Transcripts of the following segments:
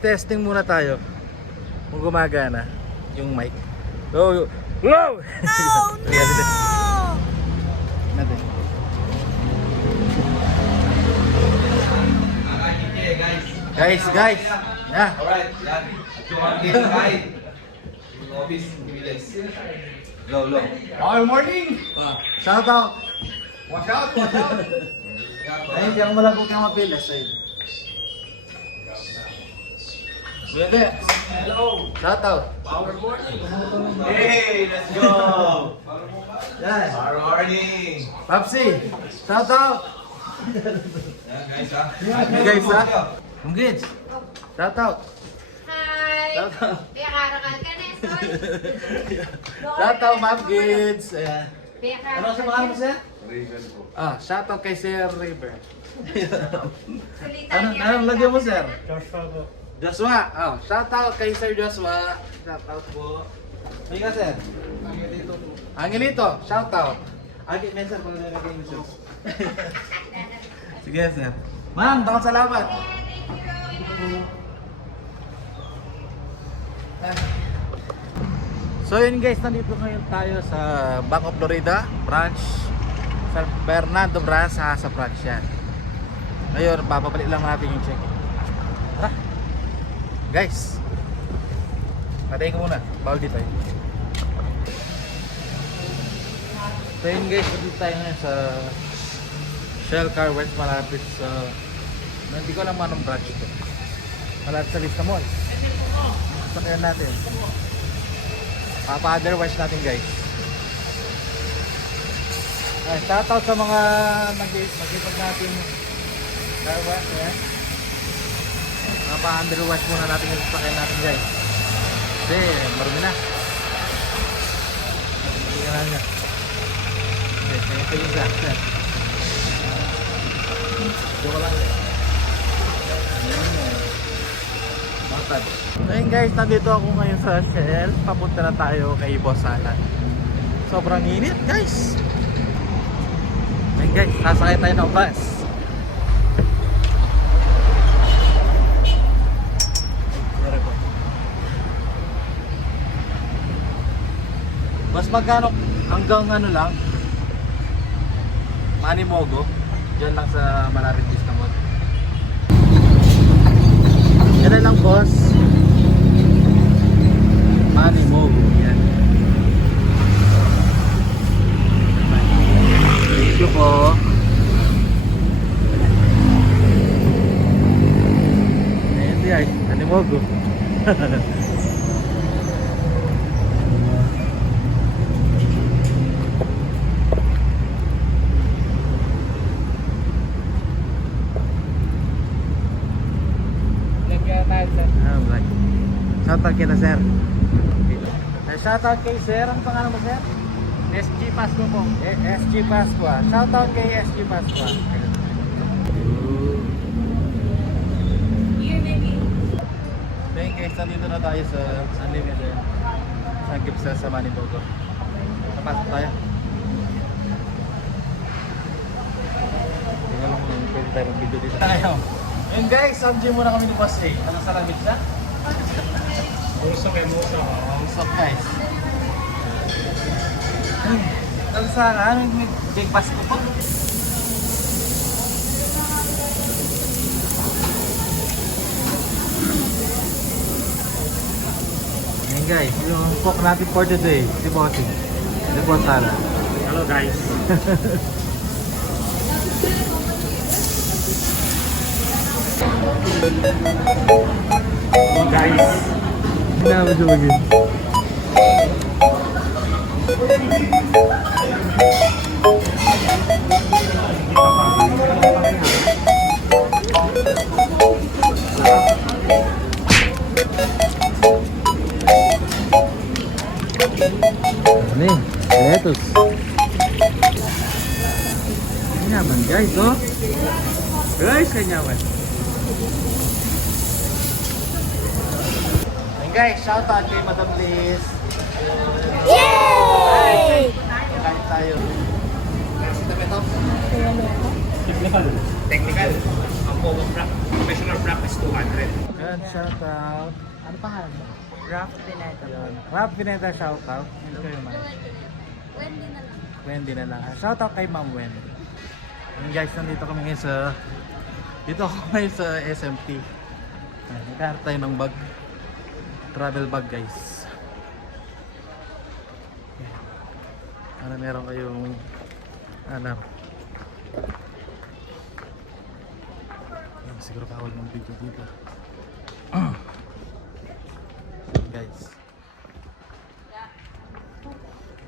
Testing muna tayo kung gumagana yung mic. Go! Go! Oh no! Natin. Guys! Yeah. Alright, yan. Guys. Office, bilis. Low. Okay, morning! Shout out! Watch out! Ayun, kaya malabo kang mapilas. Ayun. Pwede. Hello! Shout out! Power morning! Hey, let's go! Yan. Power morning! Papsi! Shout out! Yan guys ha. Guys ha? Munggits! Shout out! Hi! Shout out! Pekarakal ka na, Sol. Shout out, Ma'am Gids! Ayan. Pekarakal Ano sa pangalan mo, sir? Raven po. Shout out kay Sir River. Sulitan niya. Anong lagyan mo, sir? Joshua. Shout out kay Sir Joshua. Shout out po. May ka, sir? Angelito. Shout out. Agi, men, sir, pag nalagay mo, sir. Sige, sir. Ma'am, takot salamat. So yun guys, nandito ngayon tayo sa Bank of Florida branch, San Fernando branch, sa branch yan. Ngayon, papabalik lang natin yung check. Tara guys, patayin ko muna, bawal dito eh. So yun guys, nandito tayo ngayon sa Shell Car Wash, malapit sa, hindi ko alam anong branch ito, malapit sa Vista Mall. Sakayan natin, papa-other wash natin guys. Ay, shout out sa mga nag-ipag natin car wash, eh. Papa-under wash muna natin yung sakayan natin guys, kasi marumi na. Tingnan niya. Okay, ito yung gas. Joke lang. Matad. So yun guys, nandito ako ngayon sa Shell. Papunta na tayo kay Boss Alan. Sobrang init guys. Ayun guys, sasakay tayo ng bus. Mas magkano hanggang ano lang, Manimogo. Diyan lang sa malapit Vista Mall. Yan na lang boss. Manimogo. Yan. Thank you po. Ayan di ay. Manimogo. Shoutout kay na sir. Shoutout kay sir. Ang pangalan mo sir? SG Pasco po. SG Pasco. Shoutout kay SG Pasco. Thank guys, nandito na tayo sa Unlimited. Sa Gipsa sa Manitogo. Napasok tayo. Tingnan lang kung pwede tayo mag-video dito. Tayo. And guys, samjim muna kami ni Boss A. Anong salamit siya? Usok guys. Talsa ka, may big pass ko po. Ayan guys, yung cook natin for today, si Bossy. Si Boss Alan. Hello guys. Hello guys. Nah, betul lagi. Nih, lettuce. Nyaman guys, oh. Guys, nyaman. Guys, shout out kay Madam Liz. Yay! Kain tayo. Technical. Ang professional practice 200. Ayan, shout out. Ano pangalan mo? Raf Pineda. Ayan. Rob Pineda, shout out. Hindi kayo man. Wendy na lang. Wendy na lang. Shout out kay Ma'am Wendy. Ayan guys, nandito kami ngayon sa dito ako ngayon sa SMT. Ayan, nagkaharap tayo ng bag. Travel bag guys. Ayan. Para meron kayong ano. Ayan, siguro bawal ng video dito. Guys.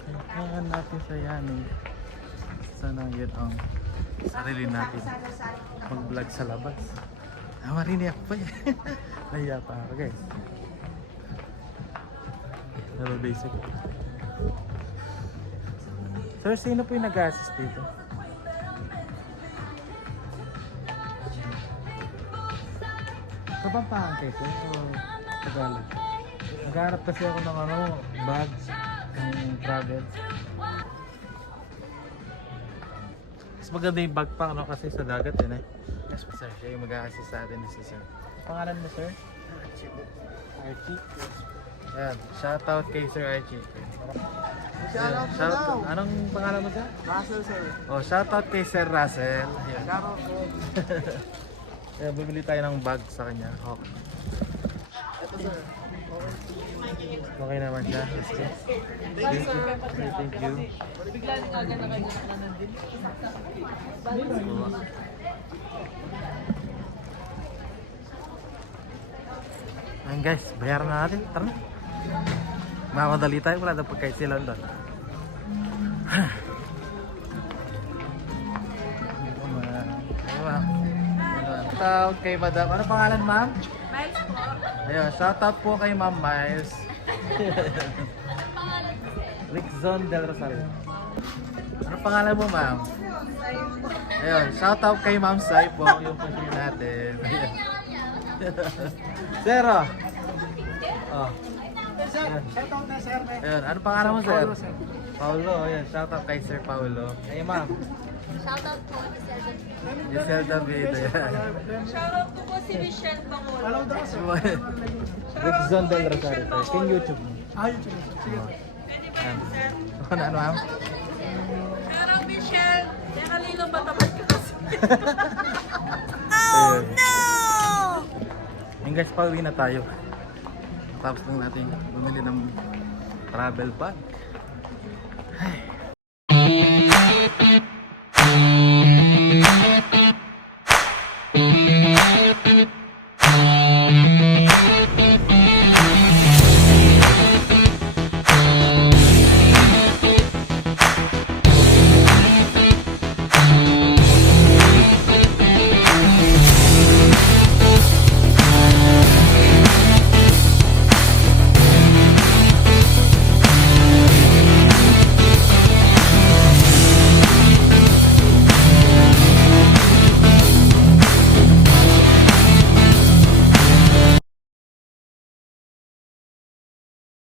Kailangan natin sa yan eh. Sana yun ang sarili natin. Mag-vlog sa labas. Mariniyak pa yan. Nahiya pa ako guys. Pero basic. Sir, sino po yung nag-assist dito? Ito bang pangkay ko? O Tagalog? Naghanap kasi ako ng ano, bags. Ng travel. Mas maganda yung backpack no kasi sa dagat yun eh. Yes sir, siya yung mag-a-assist sa atin si sir. Pangalan mo sir? Archie. Yan, shoutout kay Sir Archie. Ayan, anong pangalan mo sir? Russell, sir. Oh, shoutout kay Sir Russell. Ayan. Garo po. Kaya bibili tayo ng bag sa kanya. Oh. Ito, sir. Okay naman siya. Okay. Thank you. Okay, thank you. Ayun guys, bayaran na natin. Tara na. Mamadali tayo. Wala na pagkain sila doon. Shoutout kay Madam. Ano pangalan ma'am? Miles po. Ayun, shoutout po kay Ma'am Miles. Pangalan ko sir. Rickzon Del Rosario. Ano pangalan mo ma'am? Ayun, shoutout kay Ma'am Sai po. Yung pasyon natin. Ayun. Sir, oh. Oh. Sir, shoutout na, sir. Ayun, ano pangalan mo sir? Paulo, sir. Paulo, ayun, shoutout kay Sir Paulo. Ayun ma'am. Shoutout po ni Sir David. Giselle David. Ayan. Shoutout ko po si Michelle Bangol. Follow daw, sir. Rickzon Del Rosario. Sir. Kay YouTube mo. YouTube, sir. Sige, sir. Pwede ba yun, sir? Ano ma'am? Shoutout Michelle. Kaya kanino matapat ka kasi. Oh no! Yung guys, pauwi na tayo. Tapos lang natin bumili ng travel bag. Ay.